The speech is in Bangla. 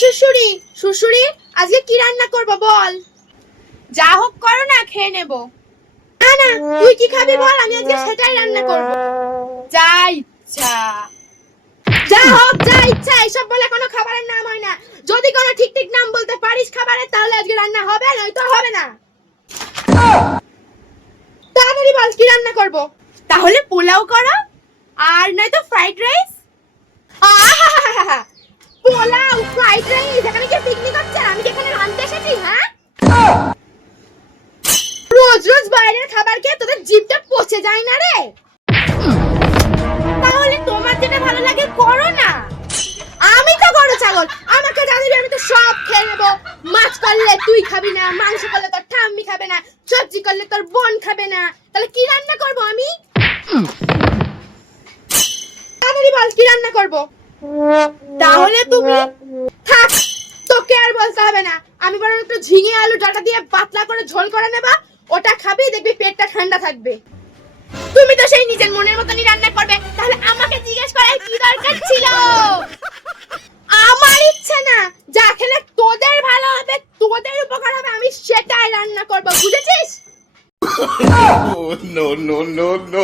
শ্বশুরি শ্বশুরি আজকে কি রান্না করব বল। যা হোক করো না, খেয়ে নেব। না না, তুই কি খাবি বল, আমি আজকে সেটাই রান্না করব। যা ইচ্ছা। যা হোক যা ইচ্ছা, এসব বলে কোনো খাবারের নাম হয় না। যদি কোনো ঠিক ঠিক নাম বলতে পারিস খাবারের, তাহলে আজকে রান্না হবে, নয়তো হবে না। তাড়াতাড়ি বল কি রান্না করব। তাহলে পোলাও করো, আর নয়তো ফ্রাইড রাইস। আহা, পোলাও ফ্রাইড রাইস, এখানে কি পিকনিক হচ্ছে? আমি কি এখানে রাঁধতে এসেছি? হ্যাঁ, রোজ রোজ বাইরের খাবার খেয়ে তোদের জিভটা পচে যায় না রে? তাহলে তোমার যেটা ভালো লাগে করো না। আমি তো গরু ছাগল, আমাকে জানিবি, আমি তো সব খেয়ে নেবো। মাছ করলে তুই খাবি না, মাংস করলে তোর ঠাম্মি খাবে না, সবজি করলে তোর বোন খাবে না, তাহলে কি রান্না করব আমি? তাড়াতাড়ি বল কি রান্না করব। তাহলে তুমি থাক, তোকে আর বলতে হবে না। আমি বরং একটু ঝিঙে আলু ডাটা দিয়ে পাতলা করে ঝোল করে নেবা, ওটা খাবি, দেখবি পেটটা ঠান্ডা থাকবে। তুমি তো সেই নিজের মনের মতনই রান্না করবে, তাহলে আমাকে জিজ্ঞেস করার কি দরকার ছিল? আমার ইচ্ছে না, যা খেলে তোদের ভালো হবে, তোদের উপকার হবে, আমি সেটাই রান্না করব, বুঝেছিস? No, no, no, no.